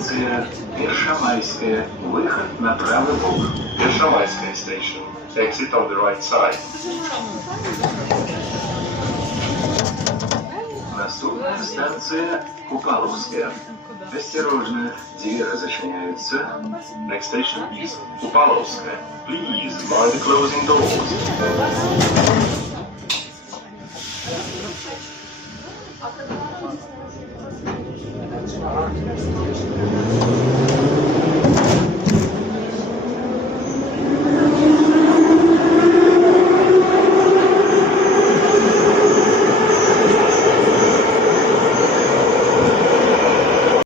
станция Первомайская. Выход на правый бок. Первомайская station. Exit on the right side. Наступная станция Купаловская. Осторожно, двери зачиняются. Next station is Kupalovskaya. Please mind the closing doors.